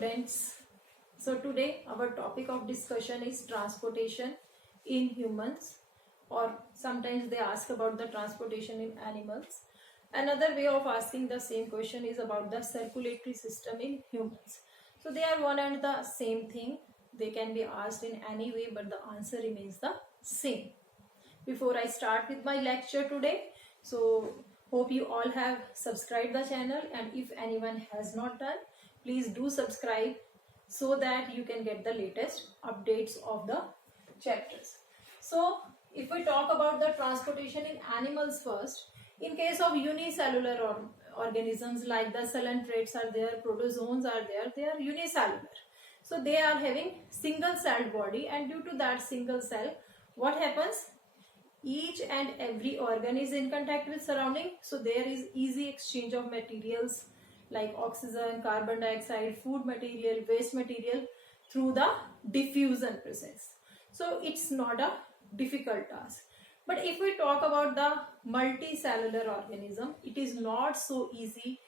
students. So today our topic of discussion is transportation in humans, or sometimes they ask about the transportation in animals. Another way of asking the same question is about the circulatory system in humans. So they are one and the same thing. They can be asked in any way, but the answer remains the same. Before I start with my lecture today, so hope you all have subscribed the channel, and if anyone has not done, please do subscribe so that you can get the latest updates of the chapters. So if we talk about the transportation in animals first, in case of unicellular organisms like the coelentrates are there, protozoans are there, they are unicellular. So they are having single celled body, and due to that single cell, what happens? Each and every organ is in contact with surrounding, so there is easy exchange of materials like oxygen, carbon dioxide, food material, waste material through the diffusion process. So it's not a difficult task. But if we talk about the multicellular organism, it is not so easy,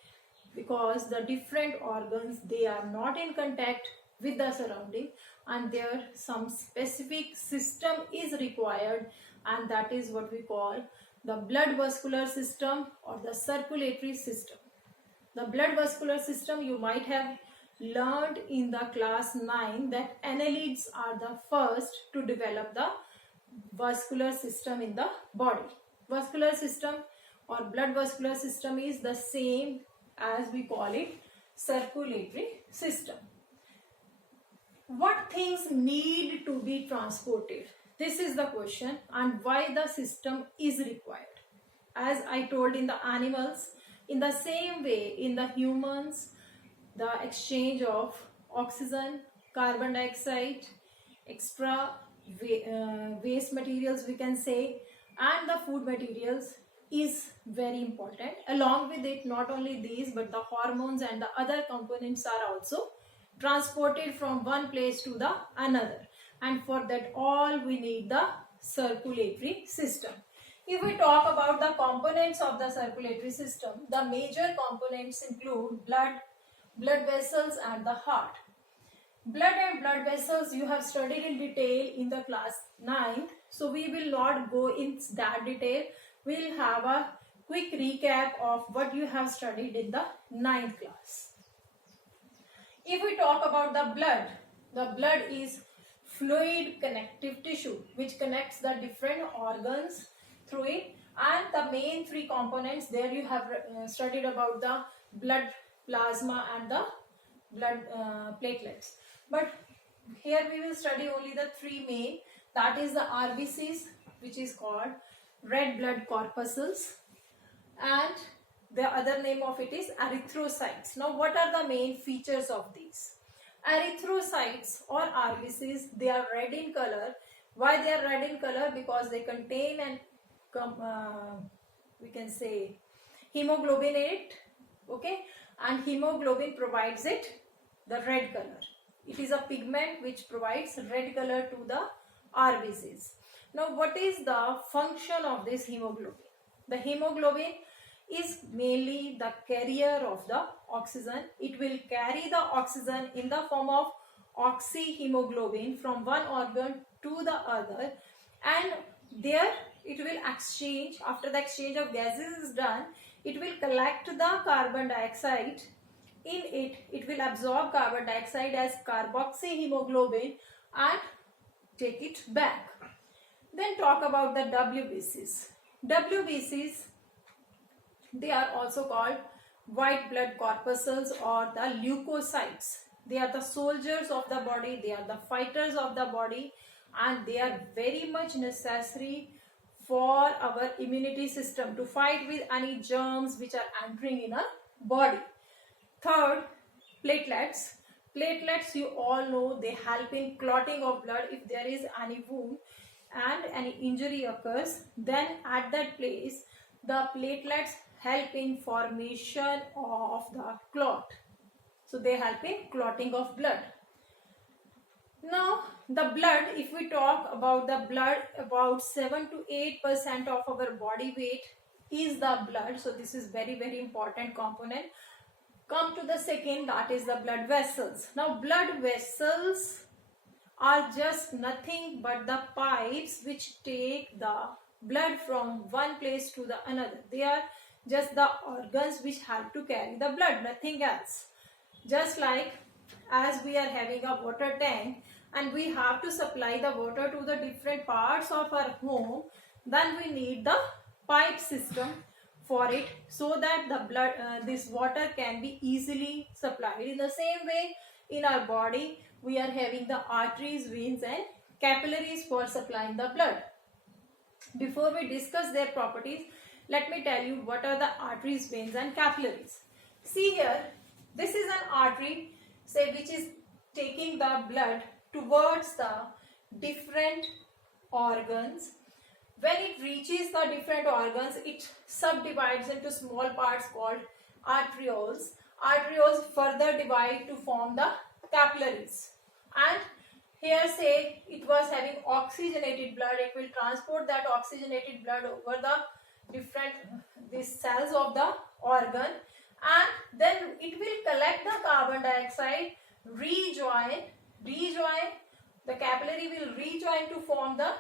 because the different organs, they are not in contact with the surrounding, and there some specific system is required, and that is what we call the blood vascular system or the circulatory system. The blood vascular system, you might have learned in the class 9 that annelids are the first to develop the vascular system in the body. Vascular system or blood vascular system is the same as we call it circulatory system. What things need to be transported? This is the question, and why the system is required. As I told in the animals, in the same way in the humans, the exchange of oxygen, carbon dioxide, extra waste materials we can say, and the food materials is very important. Along with it, not only these, but the hormones and the other components are also transported from one place to the another, and for that all we need the circulatory system. If we talk about the components of the circulatory system, the major components include blood, blood vessels and the heart. Blood and blood vessels you have studied in detail in the class 9, so we will not go in that detail. We will have a quick recap of what you have studied in the 9th class. If we talk about the blood is fluid connective tissue which connects the different organs through it, and the main three components there you have studied about the blood plasma and the blood platelets. But here we will study only the three main, that is the RBCs, which is called red blood corpuscles, and the other name of it is erythrocytes. Now what are the main features of these? Erythrocytes or RBCs, they are red in color. Why they are red in color? Because they contain and we can say hemoglobin in it, okay, and hemoglobin provides it the red color. It is a pigment which provides red color to the RBCs. Now what is the function of this hemoglobin? The hemoglobin is mainly the carrier of the oxygen. It will carry the oxygen in the form of oxyhemoglobin from one organ to the other, and there it will exchange. After the exchange of gases is done, it will collect the carbon dioxide in it. It will absorb carbon dioxide as carboxyhemoglobin and take it back. Then talk about the WBCs. WBCs, they are also called white blood corpuscles or the leukocytes. They are the soldiers of the body, they are the fighters of the body, and they are very much necessary for our immunity system to fight with any germs which are entering in our body. Third, platelets. Platelets, you all know, they help in clotting of blood. If there is any wound and any injury occurs, then at that place the platelets help in formation of the clot. So they help in clotting of blood. Now the blood, if we talk about the blood, about 7 to 8% of our body weight is the blood. So this is very important component. come to the second, that is the blood vessels. Now blood vessels are just nothing but the pipes which take the blood from one place to the another. They are just the organs which have to carry the blood, nothing else. Just like as we are having a water tank and we have to supply the water to the different parts of our home, then we need the pipe system for it, so that the blood, this water can be easily supplied. In the same way, in our body, we are having the arteries, veins and capillaries for supplying the blood. Before we discuss their properties, let me tell you what are the arteries, veins and capillaries. See here, this is an artery, say, which is taking the blood towards the different organs. When it reaches the different organs, it subdivides into small parts called arterioles. Arterioles further divide to form the capillaries. And here, say, it was having oxygenated blood, it will transport that oxygenated blood over the different these cells of the organ, and then it will collect the carbon dioxide, rejoin, the capillary will rejoin to form the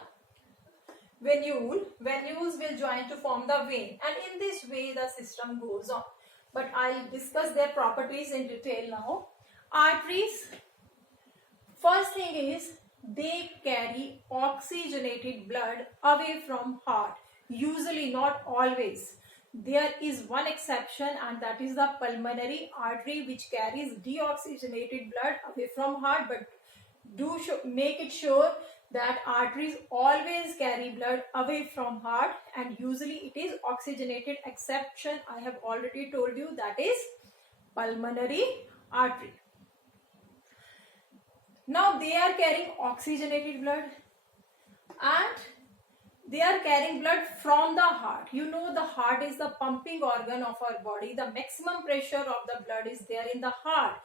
venule, venules will join to form the vein, and in this way the system goes on. But I'll discuss their properties in detail now. Arteries, first thing is they carry oxygenated blood away from heart. Usually, not always. There is one exception, and that is the pulmonary artery, which carries deoxygenated blood away from heart. But do make it sure that arteries always carry blood away from heart, and usually it is oxygenated. Exception I have already told you, that is pulmonary artery. Now they are carrying oxygenated blood and they are carrying blood from the heart. You know, the heart is the pumping organ of our body. The maximum pressure of the blood is there in the heart,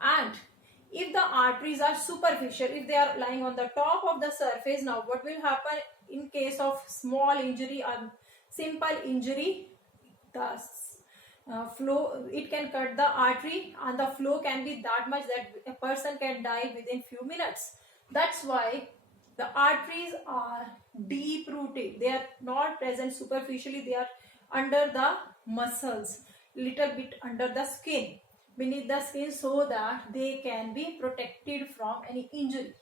and if the arteries are superficial, if they are lying on the top of the surface, now what will happen in case of small injury or simple injury? The flow, it can cut the artery and the flow can be that much that a person can die within few minutes. That's why the arteries are deep rooted. They are not present superficially, they are under the muscles, little bit under the skin, beneath the skin, so that they can be protected from any injury.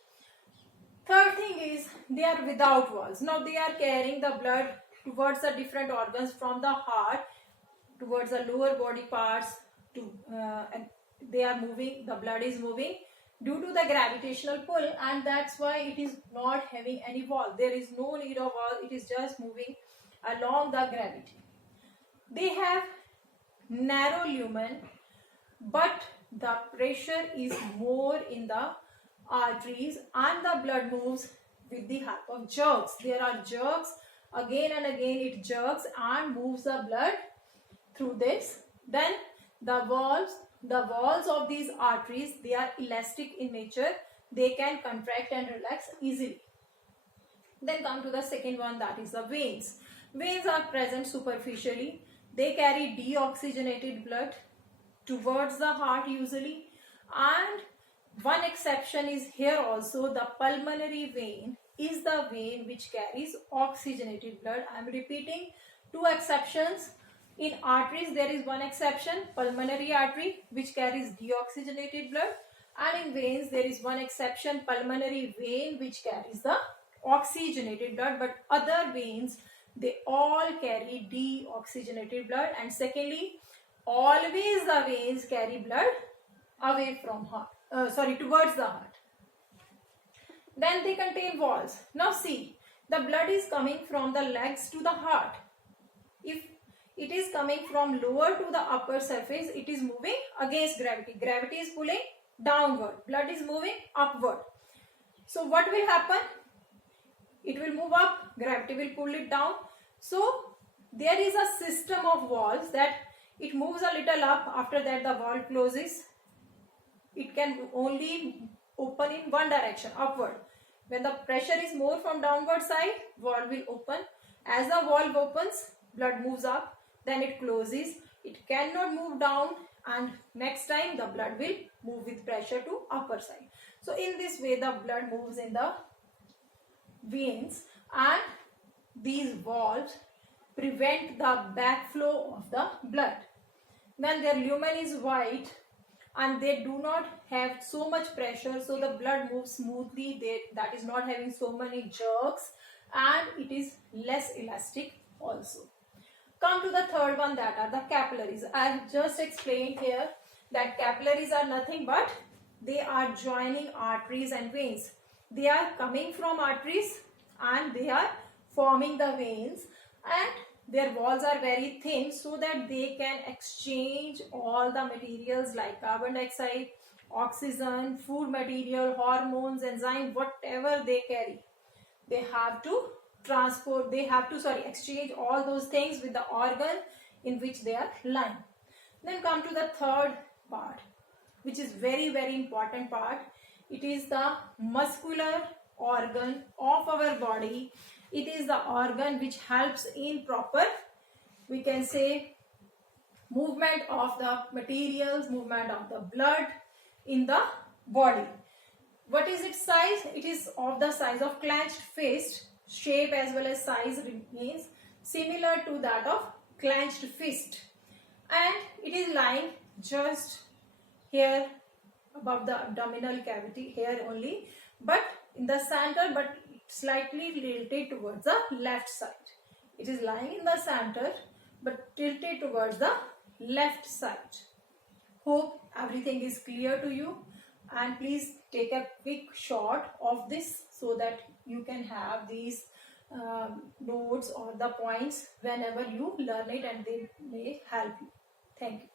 Third thing is they are without walls. Now they are carrying the blood towards the different organs from the heart towards the lower body parts to and they are moving, the blood is moving due to the gravitational pull, and that's why it is not having any wall. There is no need of wall, it is just moving along the gravity. They have narrow lumen, but the pressure is more in the arteries and the blood moves with the help of jerks. There are jerks, again and again it jerks and moves the blood through this. Then the walls of these arteries, they are elastic in nature, they can contract and relax easily. Then come to the second one, that is the veins. Veins are present superficially, they carry deoxygenated blood towards the heart usually, and one exception is here also. The pulmonary vein is the vein which carries oxygenated blood. I am repeating, two exceptions. In arteries there is one exception, pulmonary artery, which carries deoxygenated blood, and in veins there is one exception, pulmonary vein, which carries the oxygenated blood. But other veins, they all carry deoxygenated blood. And secondly, always the veins carry blood away from heart, towards the heart. Then they contain walls. Now see, the blood is coming from the legs to the heart. If it is coming from lower to the upper surface, it is moving against gravity. Gravity is pulling downward, blood is moving upward. So what will happen? It will move up, gravity will pull it down. So there is a system of walls that it moves a little up, after that the wall closes. It can only open in one direction, upward. When the pressure is more from downward side, wall will open. As the wall opens, blood moves up, then it closes. It cannot move down and next time the blood will move with pressure to upper side. So in this way the blood moves in the veins, and these valves prevent the backflow of the blood. Then their lumen is white and they do not have so much pressure, so the blood moves smoothly. That is not having so many jerks, and it is less elastic also. Come to the third one, that are the capillaries. I have just explained here that capillaries are nothing but they are joining arteries and veins. They are coming from arteries and they are forming the veins, and their walls are very thin so that they can exchange all the materials like carbon dioxide, oxygen, food material, hormones, enzyme, whatever they carry. They have to exchange all those things with the organ in which they are lying. Then come to the third part, which is very, very important part. It is the muscular organ of our body. It is the organ which helps in proper, we can say, movement of the materials, movement of the blood in the body. What is its size? It is of the size of clenched fist. Shape as well as size remains similar to that of clenched fist, and it is lying just here above the abdominal cavity, here only, but in the center, but slightly tilted towards the left side. It is lying in the center but tilted towards the left side. Hope everything is clear to you, and please take a quick shot of this so that you can have these notes or the points whenever you learn it, and they may help you. Thank you.